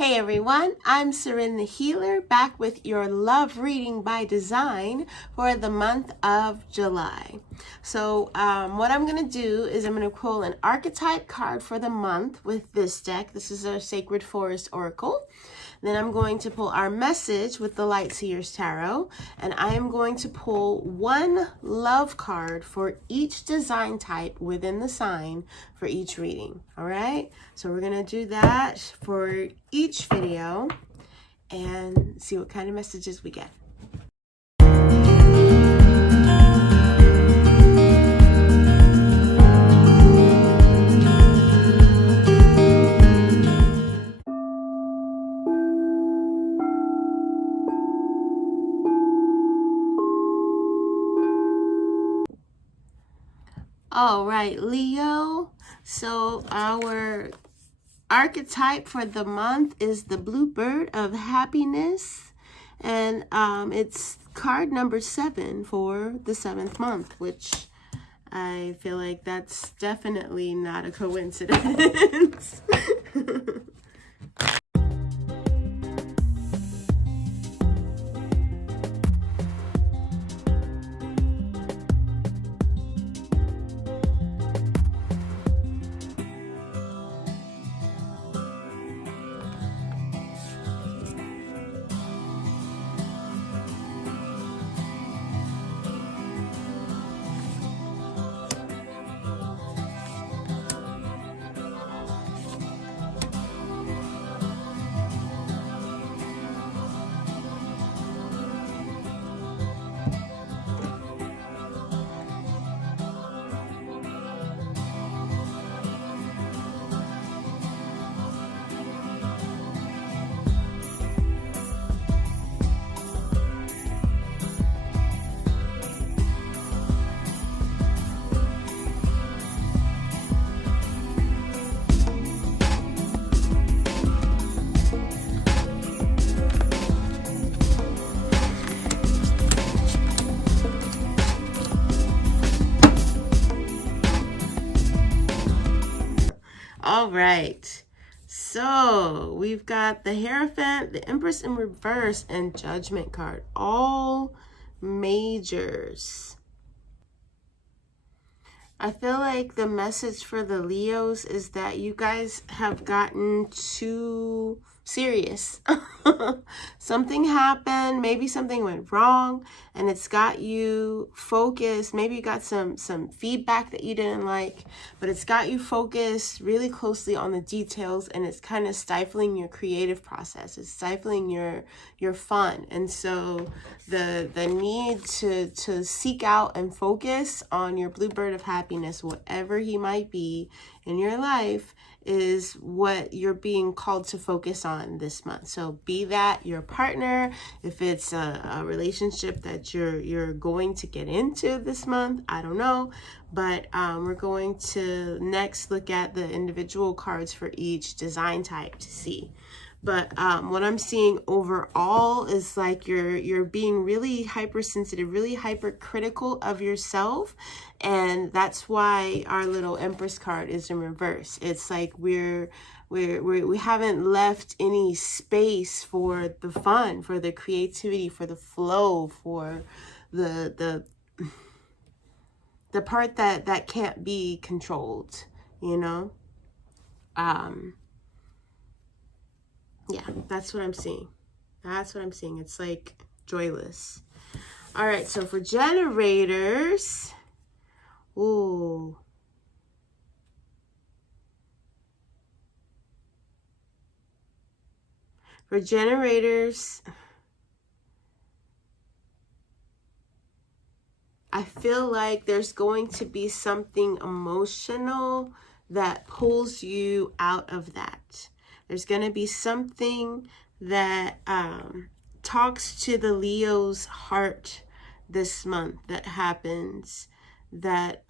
Hey everyone, I'm Seren the Healer, back with your love reading by design for the month of July. So what I'm going to do is I'm going to pull an archetype card for the month with this deck. This is our Sacred Forest Oracle. Then I'm going to pull our message with the LightSeer's Tarot, and I am going to pull one love card for each design type within the sign for each reading. All right, so we're gonna do that for each video and see what kind of messages we get. All right, Leo. So our archetype for the month is the Bluebird of Happiness, and it's card number 7 for the 7th month, which I feel like that's definitely not a coincidence. All right, so we've got the Hierophant, the Empress in reverse, and Judgment card, all majors. I feel like the message for the Leos is that you guys have gotten too serious. Something happened, maybe something went wrong, and it's got you focused. Maybe you got some feedback that you didn't like, but it's got you focused really closely on the details, and it's kind of stifling your creative process. It's stifling your fun. And so the need to seek out and focus on your Bluebird of Happiness, whatever he might be in your life, is what you're being called to focus on this month. So be that your partner, if it's a relationship that you're going to get into this month, I don't know, but we're going to next look at the individual cards for each design type to see. But what I'm seeing overall is like you're being really hypersensitive, really hypercritical of yourself. And that's why our little Empress card is in reverse. It's like we haven't left any space for the fun, for the creativity, for the flow, for the part that can't be controlled, you know? Yeah, that's what I'm seeing. That's what I'm seeing. It's like joyless. All right, so for generators, ooh. For generators, I feel like there's going to be something emotional that pulls you out of that. There's going to be something that talks to the Leo's heart this month that happens, that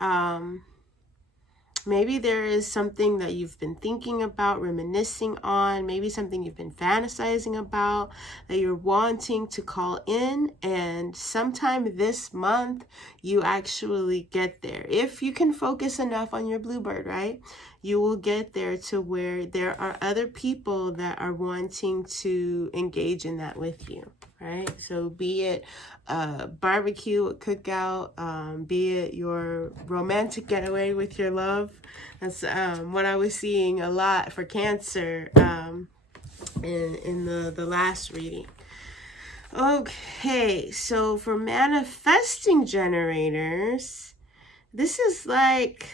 Maybe there is something that you've been thinking about, reminiscing on, maybe something you've been fantasizing about that you're wanting to call in, and sometime this month you actually get there. If you can focus enough on your bluebird, right? You will get there to where there are other people that are wanting to engage in that with you, right? So be it a barbecue, a cookout, be it your romantic getaway with your love. That's what I was seeing a lot for Cancer in the last reading. Okay, so for manifesting generators, this is like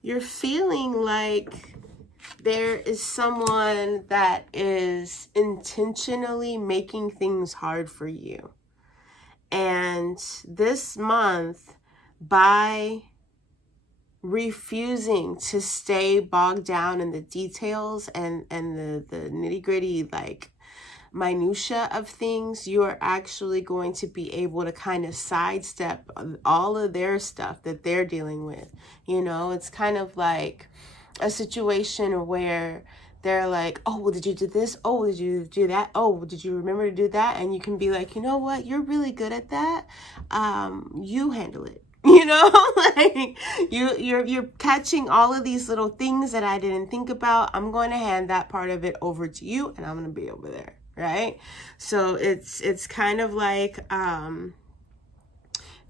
you're feeling like there is someone that is intentionally making things hard for you. And this month, by refusing to stay bogged down in the details and the nitty-gritty, like, minutia of things, you are actually going to be able to kind of sidestep all of their stuff that they're dealing with. You know, it's kind of like a situation where they're like, oh, well, did you do this? Oh, did you do that? Oh, did you remember to do that? And you can be like, you know what? You're really good at that. You handle it. You know, like you're catching all of these little things that I didn't think about. I'm going to hand that part of it over to you, and I'm going to be over there. Right? So it's kind of like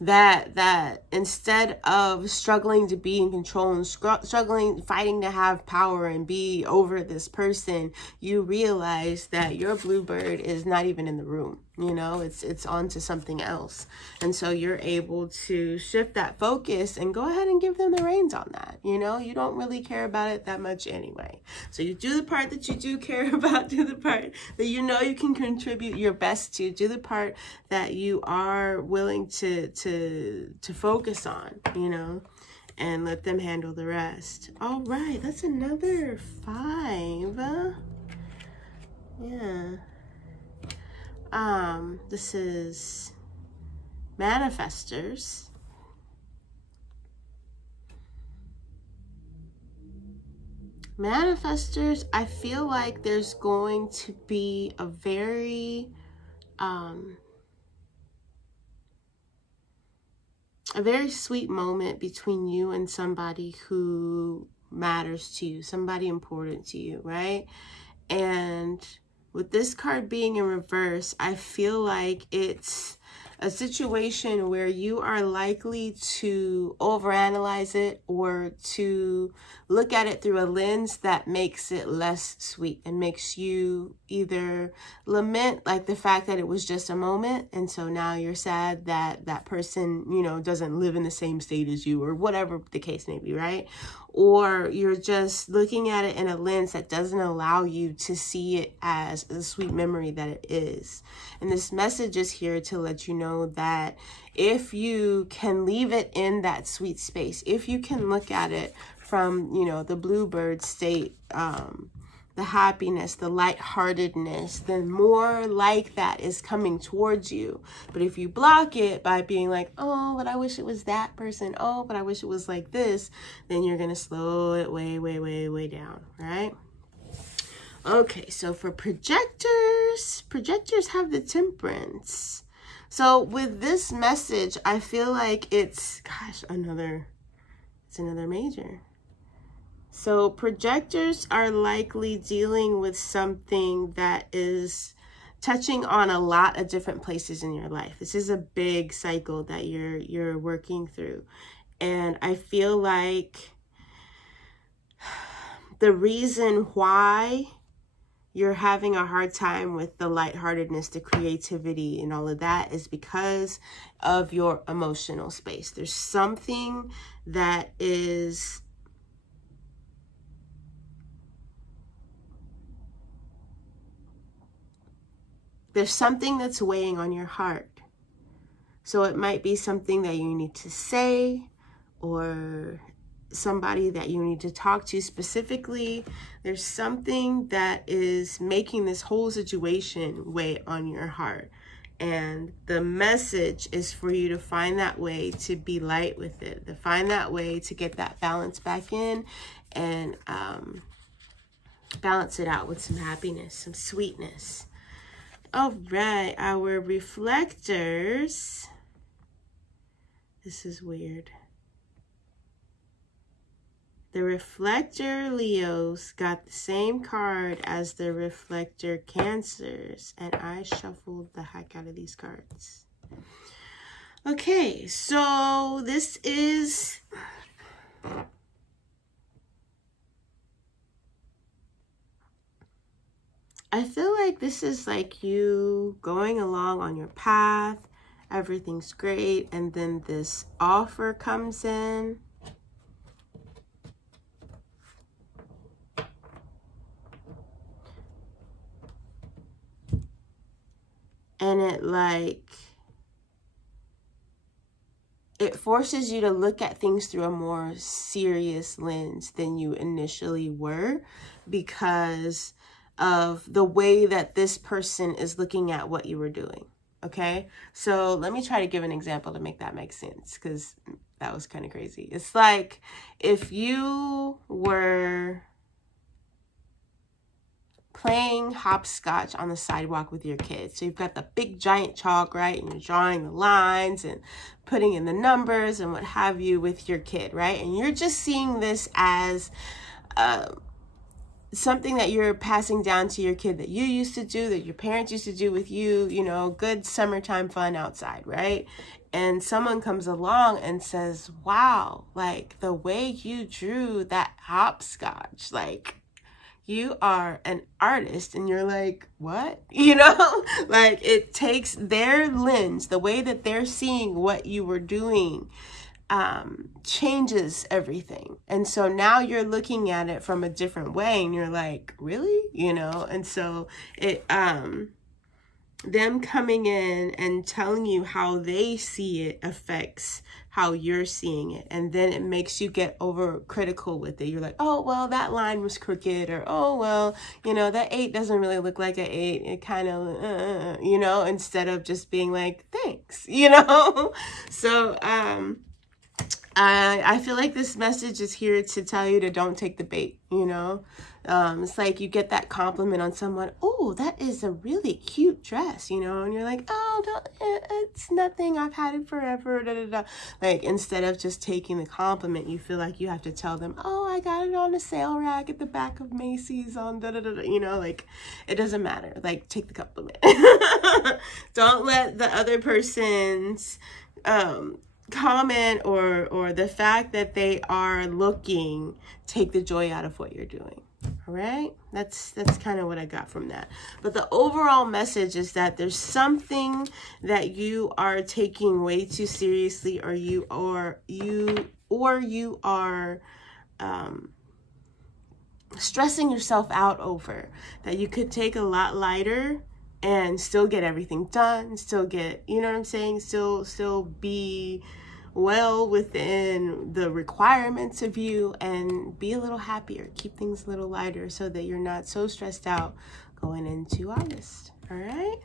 that instead of struggling to be in control and struggling, fighting to have power and be over this person, you realize that your bluebird is not even in the room. You know, it's on to something else. And so you're able to shift that focus and go ahead and give them the reins on that. You know, you don't really care about it that much anyway. So you do the part that you do care about, do the part that you know you can contribute your best to, do the part that you are willing to focus on, you know, and let them handle the rest. All right, that's another 5. Yeah. This is Manifestors. Manifestors, I feel like there's going to be a very sweet moment between you and somebody who matters to you, somebody important to you, right? And with this card being in reverse, I feel like it's a situation where you are likely to overanalyze it or to look at it through a lens that makes it less sweet and makes you either lament like the fact that it was just a moment, and so now you're sad that that person, you know, doesn't live in the same state as you, or whatever the case may be, right? Or you're just looking at it in a lens that doesn't allow you to see it as the sweet memory that it is. And this message is here to let you know that if you can leave it in that sweet space, if you can look at it from, you know, the bluebird state, the happiness, the lightheartedness, then more like that is coming towards you. But if you block it by being like, oh, but I wish it was that person. Oh, but I wish it was like this. Then you're going to slow it way, way, way, way down, right? Okay, so for projectors, projectors have the Temperance. So with this message, I feel like it's another major. So projectors are likely dealing with something that is touching on a lot of different places in your life. This is a big cycle that you're working through. And I feel like the reason why you're having a hard time with the lightheartedness, the creativity, and all of that is because of your emotional space. There's something that is there's something that's weighing on your heart. So it might be something that you need to say, or somebody that you need to talk to specifically. There's something that is making this whole situation weigh on your heart. And the message is for you to find that way to be light with it, to find that way to get that balance back in, and balance it out with some happiness, some sweetness. All right, our reflectors. This is weird. The reflector Leos got the same card as the reflector Cancers, and I shuffled the heck out of these cards. Okay, so this is I feel like this is like you going along on your path, everything's great, and then this offer comes in. And it forces you to look at things through a more serious lens than you initially were, because of the way that this person is looking at what you were doing. Okay, so let me try to give an example to make that make sense, because that was kind of crazy. It's like if you were playing hopscotch on the sidewalk with your kids. So you've got the big giant chalk, right? And you're drawing the lines and putting in the numbers and what have you with your kid, right? And you're just seeing this as something that you're passing down to your kid that you used to do, that your parents used to do with you, you know, good summertime fun outside, right? And someone comes along and says, wow, like the way you drew that hopscotch, like, you are an artist. And you're like, what? You know, like it takes their lens, the way that they're seeing what you were doing, changes everything. And so now you're looking at it from a different way, and you're like, really? You know? And so it, them coming in and telling you how they see it affects how you're seeing it. And then it makes you get over critical with it. You're like, oh, well, that line was crooked, or, oh, well, you know, that 8 doesn't really look like an 8. It kind of, you know, instead of just being like, thanks, you know? So, I feel like this message is here to tell you to don't take the bait, you know? It's like you get that compliment on someone, oh, that is a really cute dress, you know? And you're like, oh, it's nothing, I've had it forever, da, da, da. Like, instead of just taking the compliment, you feel like you have to tell them, oh, I got it on a sale rack at the back of Macy's on da, da, da, da. You know, like, it doesn't matter. Like, take the compliment. Don't let the other person's comment or the fact that they are looking take the joy out of what you're doing. All right, that's kind of what I got from that. But the overall message is that there's something that you are taking way too seriously, or you are stressing yourself out over, that you could take a lot lighter and still get everything done, still get, you know what I'm saying, still be well within the requirements of you, and be a little happier, keep things a little lighter, so that you're not so stressed out going into August. All right,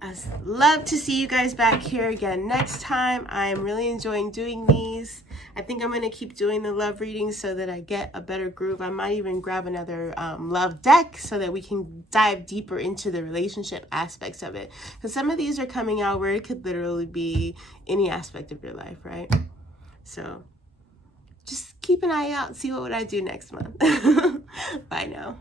I'd love to see you guys back here again next time. I'm really enjoying doing these. I think I'm going to keep doing the love readings so that I get a better groove. I might even grab another love deck so that we can dive deeper into the relationship aspects of it. Because some of these are coming out where it could literally be any aspect of your life, right? So just keep an eye out. See what I do next month. Bye now.